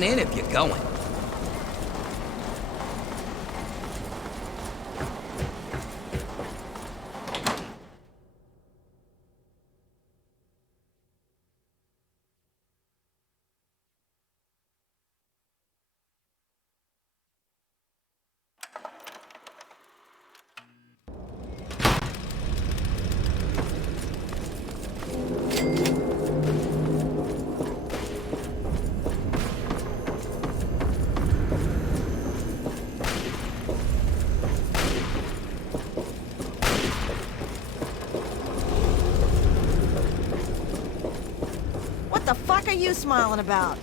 on in if you're going. What the fuck are you smiling about?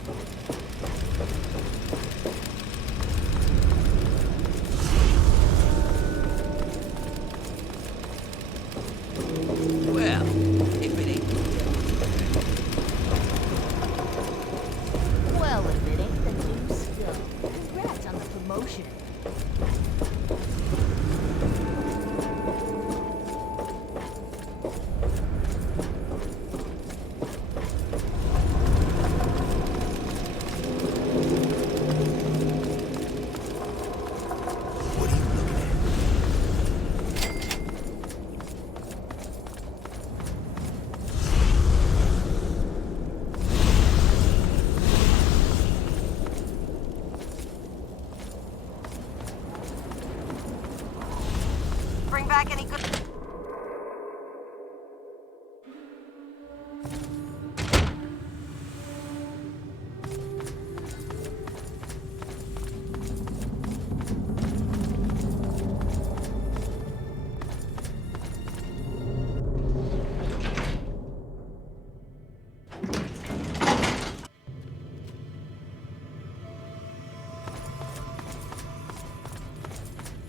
Well, if it ain't... Well, if it ain't the new skill. Congrats on the promotion. Bring back any good...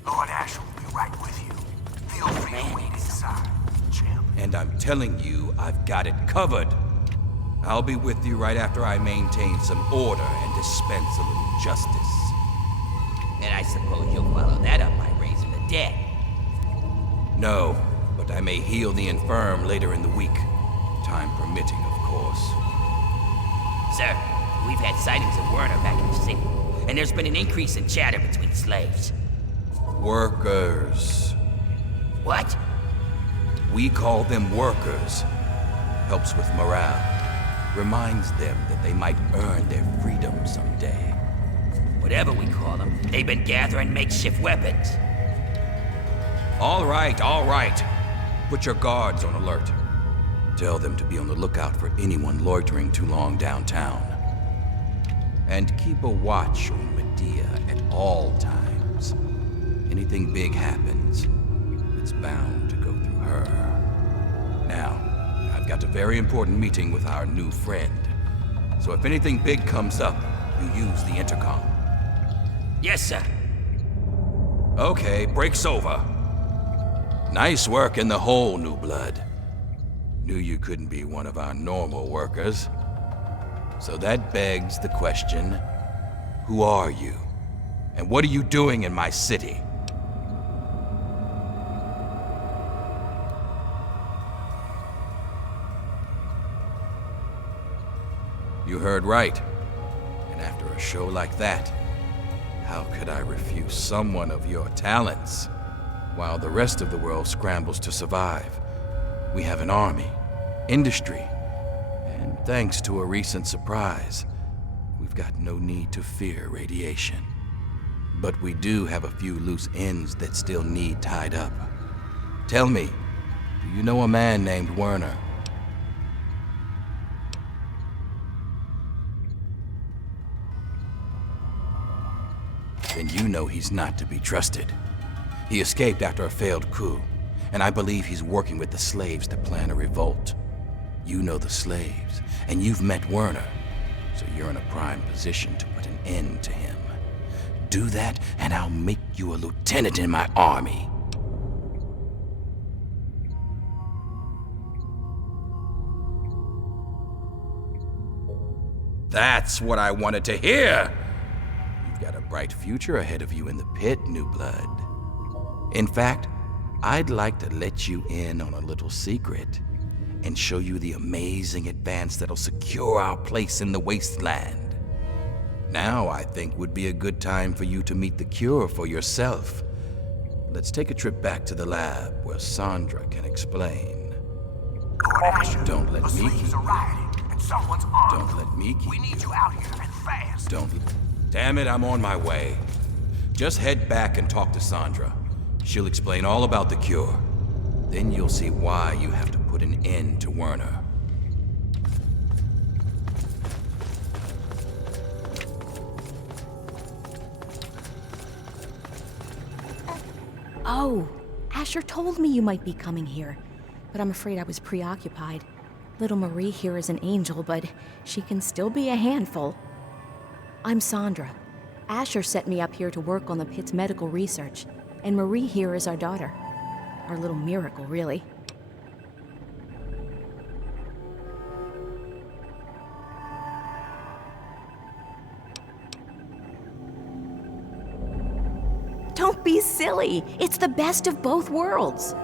Lord Ashur will be right with you. Feel free to wait inside, champ. And I'm telling you, I've got it covered. I'll be with you right after I maintain some order and dispense a little justice. And I suppose you'll follow that up by raising the dead. No, but I may heal the infirm later in the week. Time permitting, of course. Sir, we've had sightings of Werner back in the city, and there's been an increase in chatter between slaves. Workers. What? We call them workers. Helps with morale. Reminds them that they might earn their freedom someday. Whatever we call them, they've been gathering makeshift weapons. All right. Put your guards on alert. Tell them to be on the lookout for anyone loitering too long downtown. And keep a watch on Medea at all times. Anything big happens, it's bound to go through her. Now, I've got a very important meeting with our new friend. So if anything big comes up, you use the intercom. Yes, sir. Okay, break's over. Nice work in the hole, new blood. Knew you couldn't be one of our normal workers. So that begs the question, who are you? And what are you doing in my city? You heard right. And after a show like that, how could I refuse someone of your talents? While the rest of the world scrambles to survive, we have an army, industry, and thanks to a recent surprise, we've got no need to fear radiation. But we do have a few loose ends that still need tied up. Tell me, do you know a man named Werner? Then you know he's not to be trusted. He escaped after a failed coup, and I believe he's working with the slaves to plan a revolt. You know the slaves, and you've met Werner, so you're in a prime position to put an end to him. Do that, and I'll make you a lieutenant in my army. That's what I wanted to hear! You've got a bright future ahead of you in the pit, new blood. In fact, I'd like to let you in on a little secret and show you the amazing advance that'll secure our place in the wasteland. Now I think would be a good time for you to meet the cure for yourself. Let's take a trip back to the lab where Sandra can explain. Lord Ashur, Don't let the me sleeves keep are rioting, and someone's armed Don't let me keep We need you. you out here, and fast. Don't. Damn it, I'm on my way. Just head back and talk to Sandra. She'll explain all about the cure. Then you'll see why you have to put an end to Werner. Oh, Ashur told me you might be coming here, but I'm afraid I was preoccupied. Little Marie here is an angel, but she can still be a handful. I'm Sandra. Ashur set me up here to work on the pit's medical research, and Marie here is our daughter. Our little miracle, really. Don't be silly. It's the best of both worlds.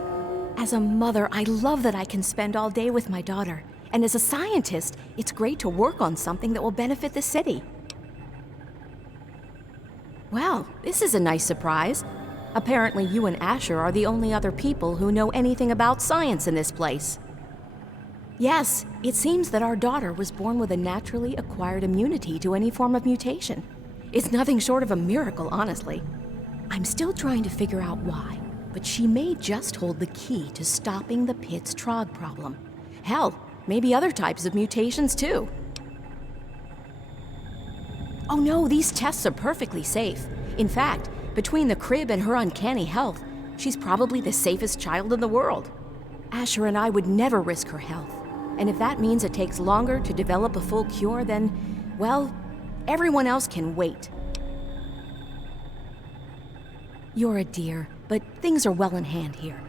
As a mother, I love that I can spend all day with my daughter. And as a scientist, it's great to work on something that will benefit the city. Well, this is a nice surprise. Apparently you and Ashur are the only other people who know anything about science in this place. Yes, it seems that our daughter was born with a naturally acquired immunity to any form of mutation. It's nothing short of a miracle, honestly. I'm still trying to figure out why, but she may just hold the key to stopping the pit's Trog problem. Hell, maybe other types of mutations too. Oh no, these tests are perfectly safe. In fact, between the crib and her uncanny health, she's probably the safest child in the world. Ashur and I would never risk her health. And if that means it takes longer to develop a full cure, then, well, everyone else can wait. You're a dear, but things are well in hand here.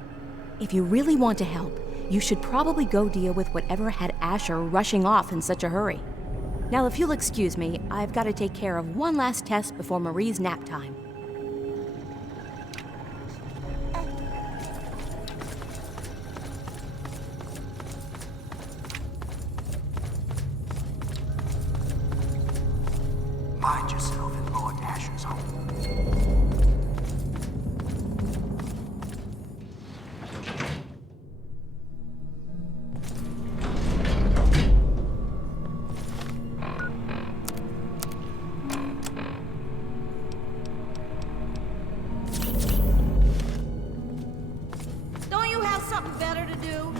If you really want to help, you should probably go deal with whatever had Ashur rushing off in such a hurry. Now, if you'll excuse me, I've got to take care of one last test before Marie's nap time. Mind yourself in Lord Ashur's home. Don't you have something better to do?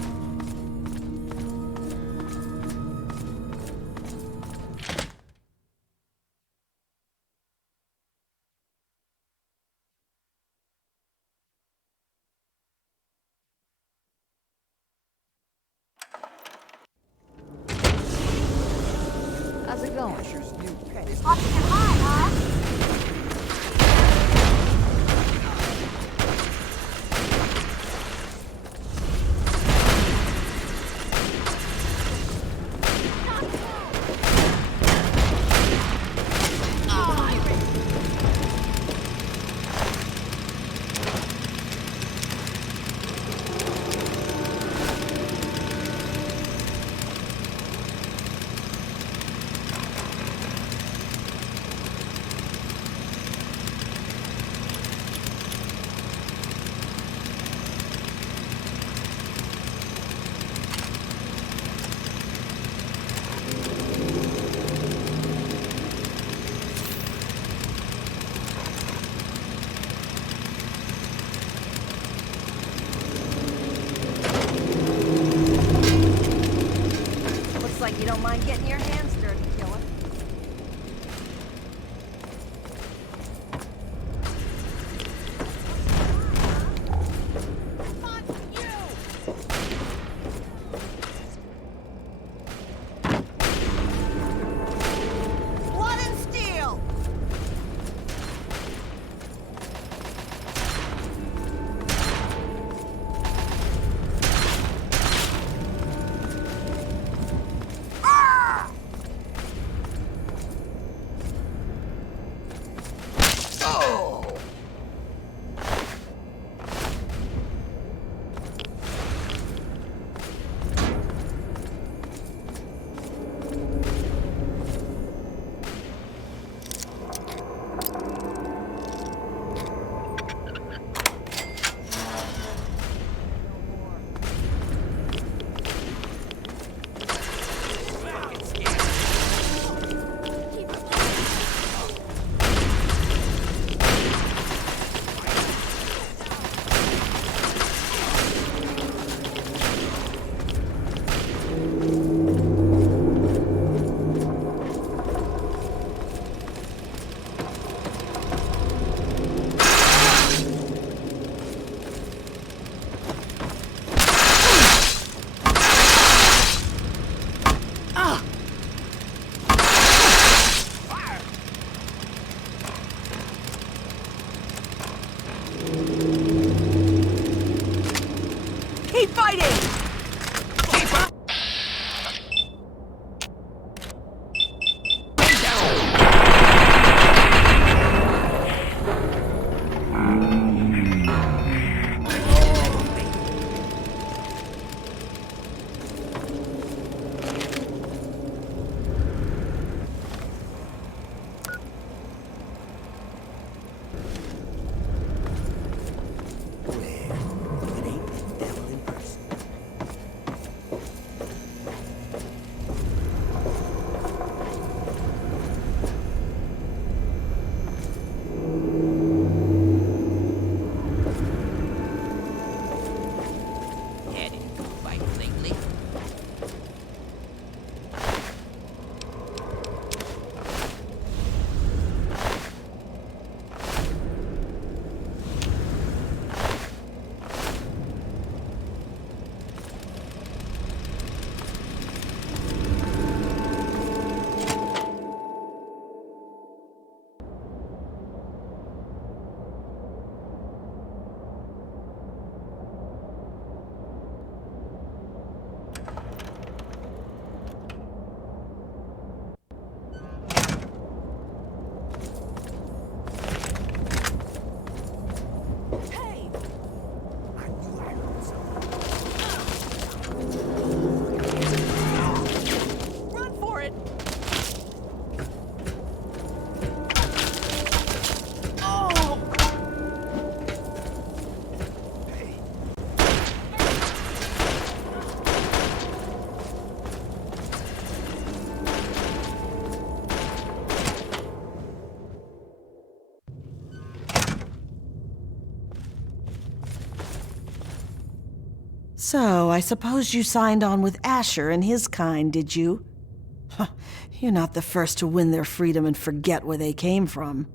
How's it going? Watch your mind, huh? So, I suppose you signed on with Ashur and his kind, did you? Huh, you're not the first to win their freedom and forget where they came from.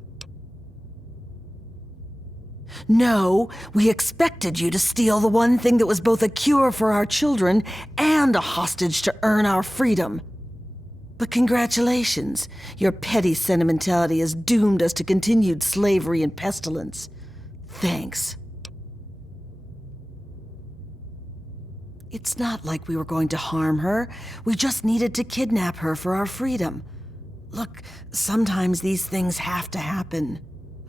No, we expected you to steal the one thing that was both a cure for our children and a hostage to earn our freedom. But congratulations, your petty sentimentality has doomed us to continued slavery and pestilence. Thanks. It's not like we were going to harm her. We just needed to kidnap her for our freedom. Look, sometimes these things have to happen.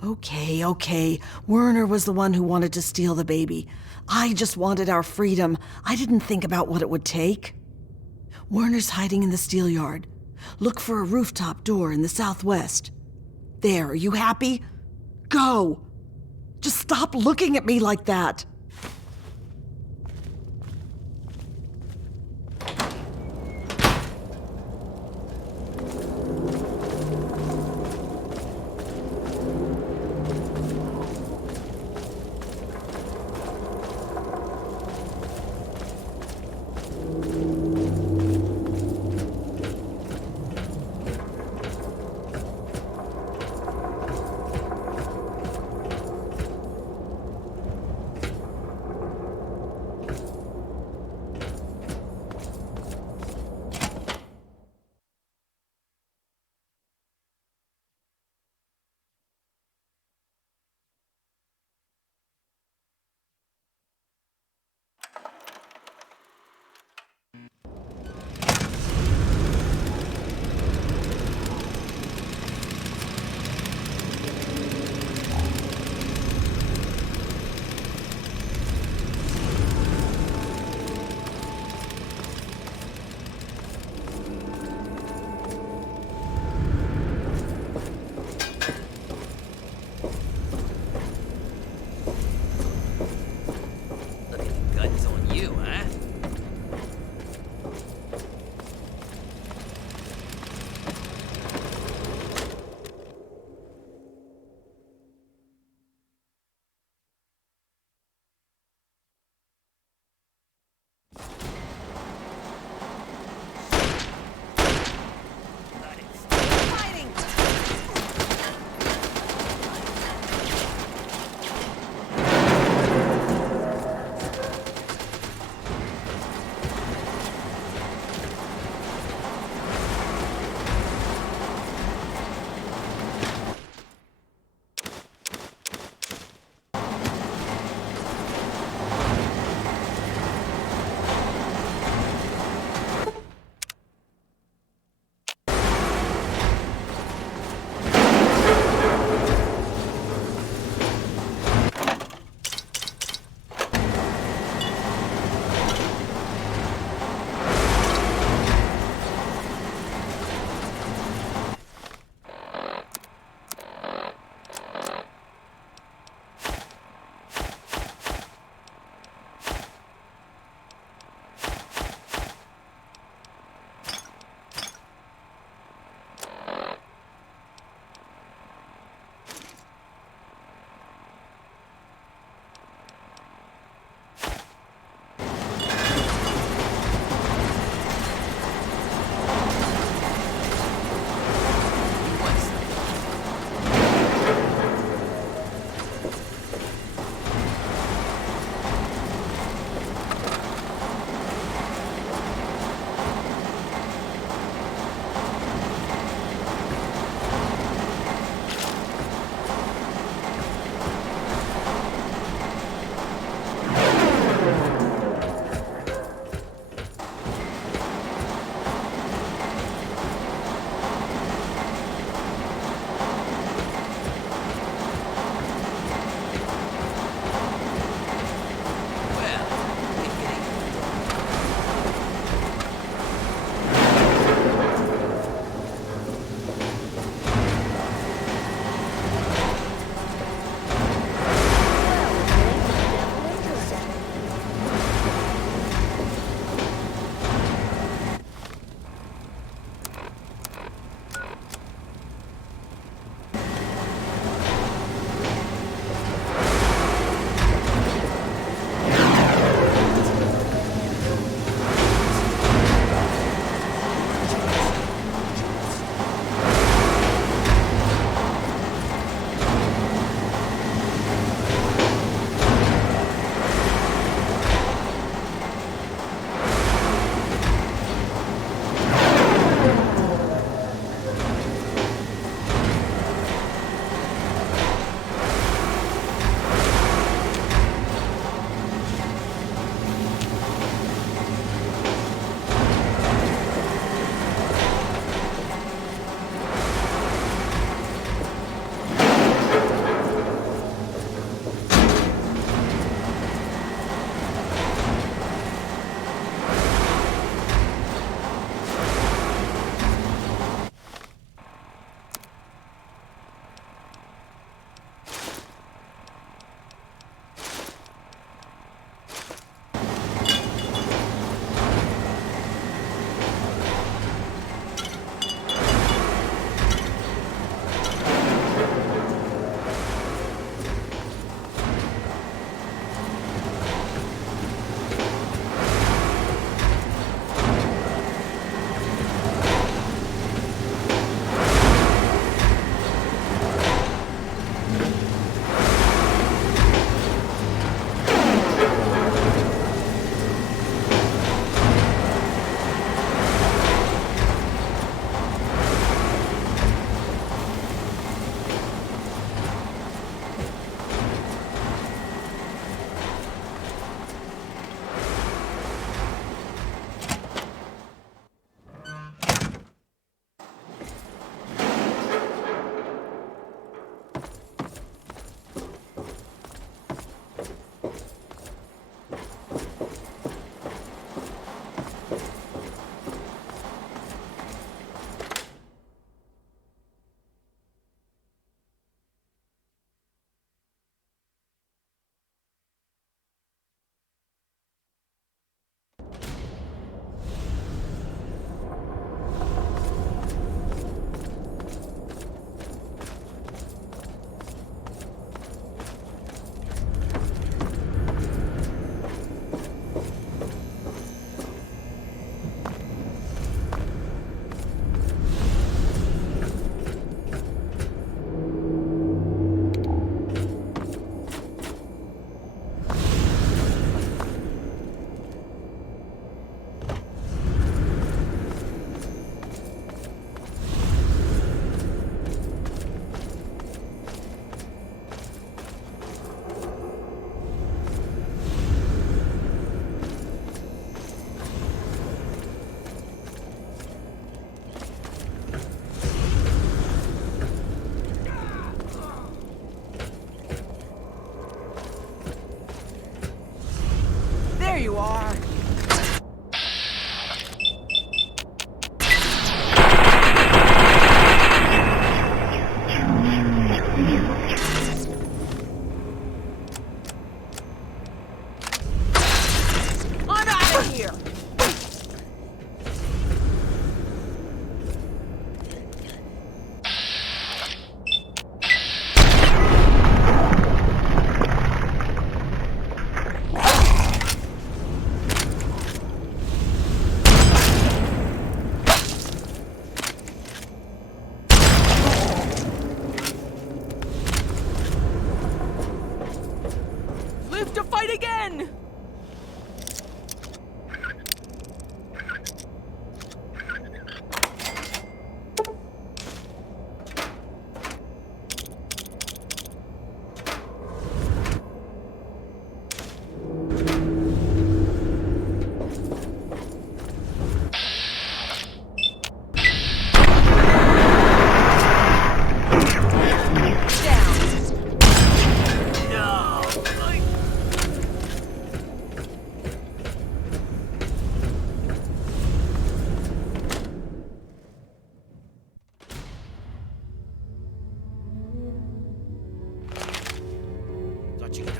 Okay. Werner was the one who wanted to steal the baby. I just wanted our freedom. I didn't think about what it would take. Werner's hiding in the steel yard. Look for a rooftop door in the southwest. There, are you happy? Go! Just stop looking at me like that.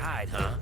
hide, huh?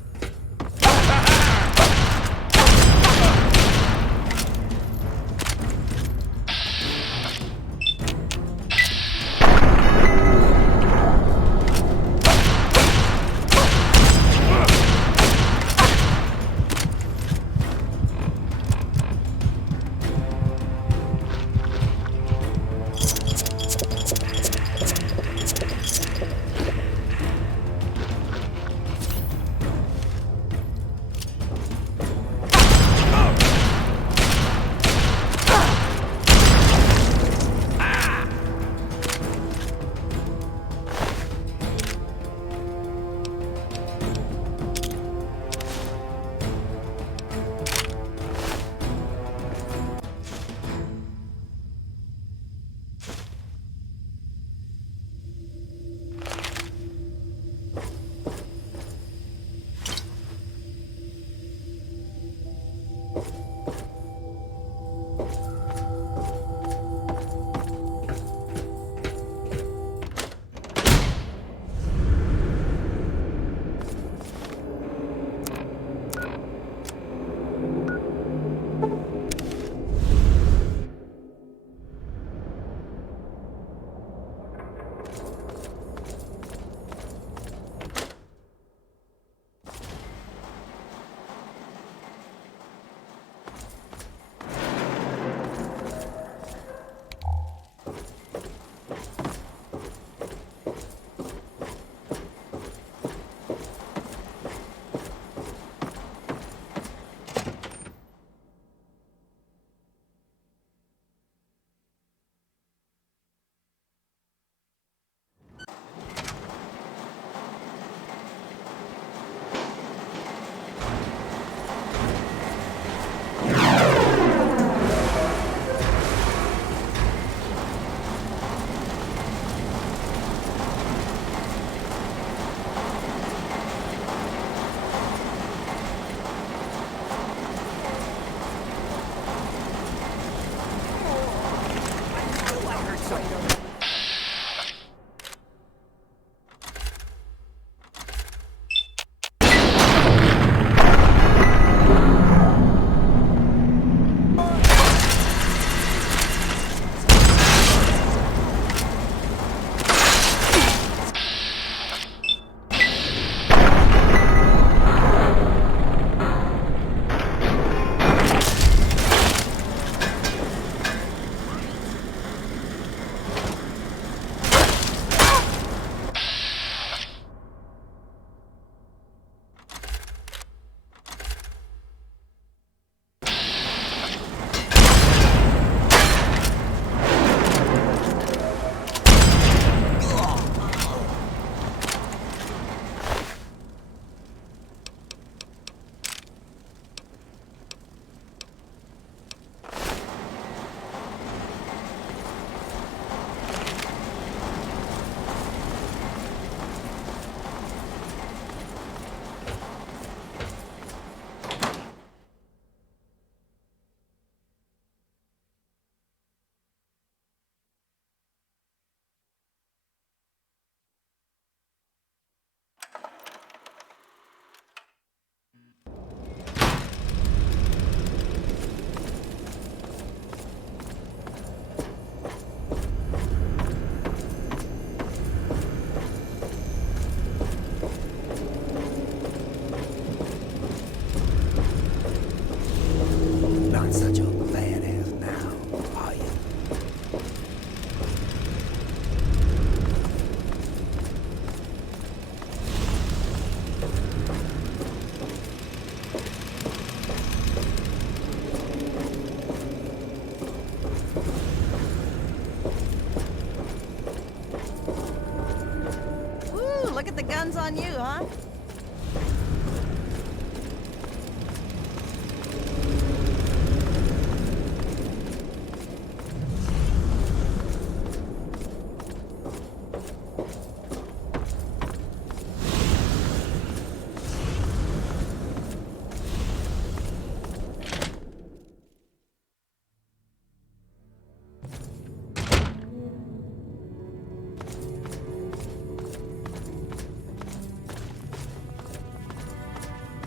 Guns on you, huh?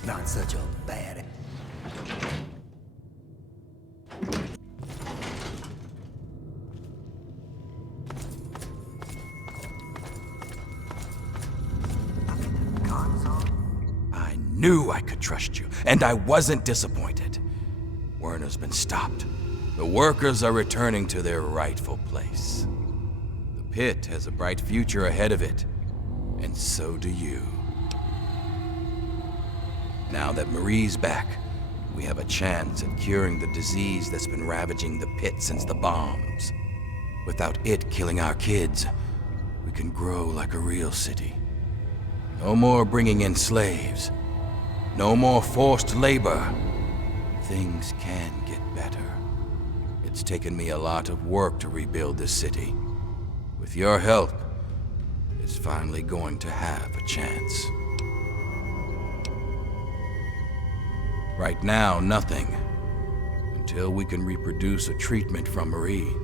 Not such a bad... I knew I could trust you, and I wasn't disappointed. Werner's been stopped. The workers are returning to their rightful place. The pit has a bright future ahead of it, and so do you. Now that Marie's back, we have a chance at curing the disease that's been ravaging the pit since the bombs. Without it killing our kids, we can grow like a real city. No more bringing in slaves. No more forced labor. Things can get better. It's taken me a lot of work to rebuild this city. With your help, it's finally going to have a chance. Right now, nothing. Until we can reproduce a treatment from Marie,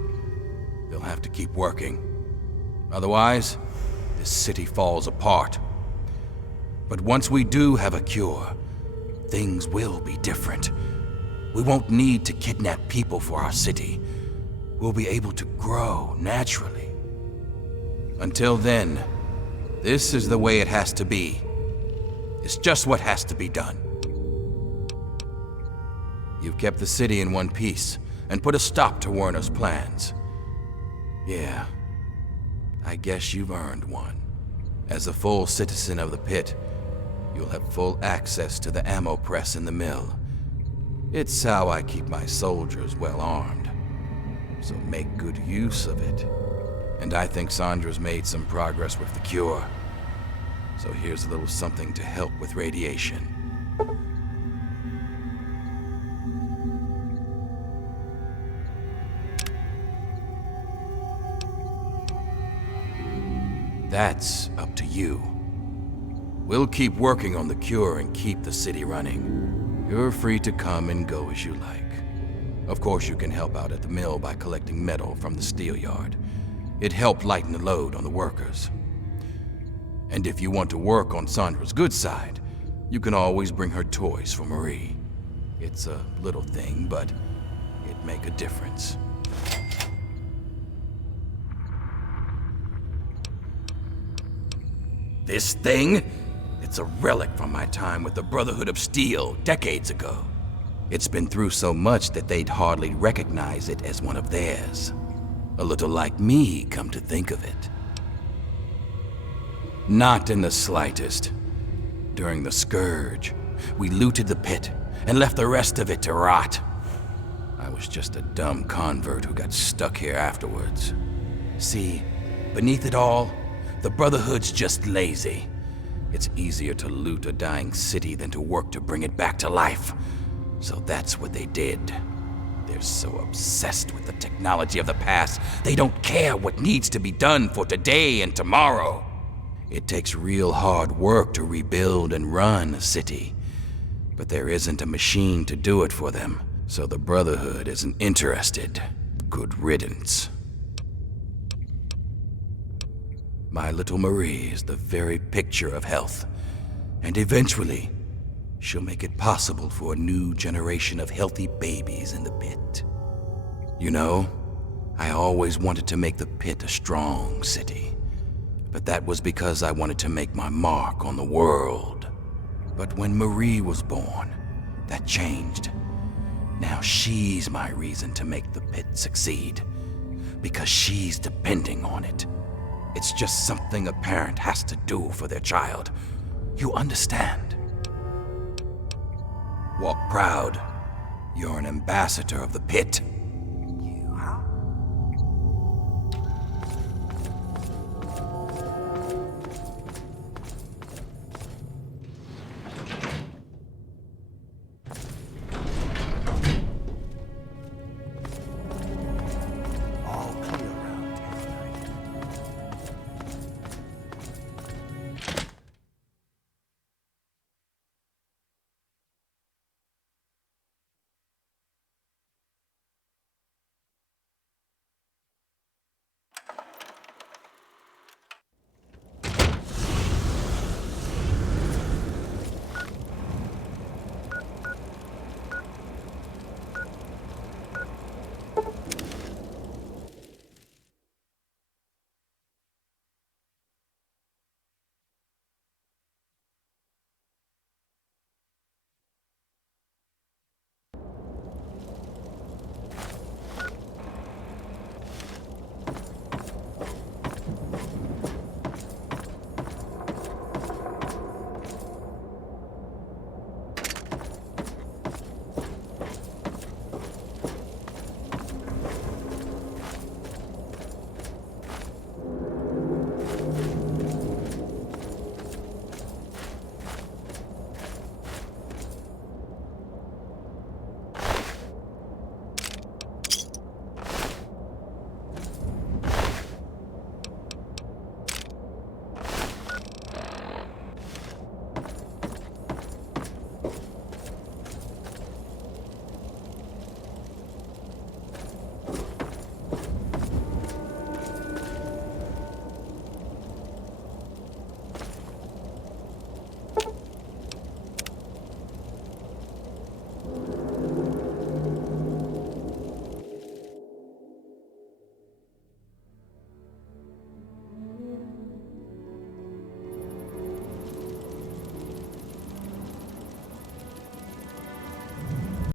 they'll have to keep working. Otherwise, this city falls apart. But once we do have a cure, things will be different. We won't need to kidnap people for our city. We'll be able to grow naturally. Until then, this is the way it has to be. It's just what has to be done. You've kept the city in one piece and put a stop to Werner's plans. Yeah, I guess you've earned one. As a full citizen of the pit, you'll have full access to the ammo press in the mill. It's how I keep my soldiers well armed. So make good use of it. And I think Sandra's made some progress with the cure. So here's a little something to help with radiation. That's up to you. We'll keep working on the cure and keep the city running. You're free to come and go as you like. Of course, you can help out at the mill by collecting metal from the steel yard. It helped lighten the load on the workers. And if you want to work on Sandra's good side, you can always bring her toys for Marie. It's a little thing, but it'd make a difference. This thing? It's a relic from my time with the Brotherhood of Steel decades ago. It's been through so much that they'd hardly recognize it as one of theirs. A little like me, come to think of it. Not in the slightest. During the Scourge, we looted the pit and left the rest of it to rot. I was just a dumb convert who got stuck here afterwards. See, beneath it all, the Brotherhood's just lazy. It's easier to loot a dying city than to work to bring it back to life. So that's what they did. They're so obsessed with the technology of the past, they don't care what needs to be done for today and tomorrow. It takes real hard work to rebuild and run a city. But there isn't a machine to do it for them, so the Brotherhood isn't interested. Good riddance. My little Marie is the very picture of health, and eventually, she'll make it possible for a new generation of healthy babies in the pit. You know, I always wanted to make the pit a strong city, but that was because I wanted to make my mark on the world. But when Marie was born, that changed. Now she's my reason to make the pit succeed, because she's depending on it. It's just something a parent has to do for their child. You understand? Walk proud. You're an ambassador of the pit.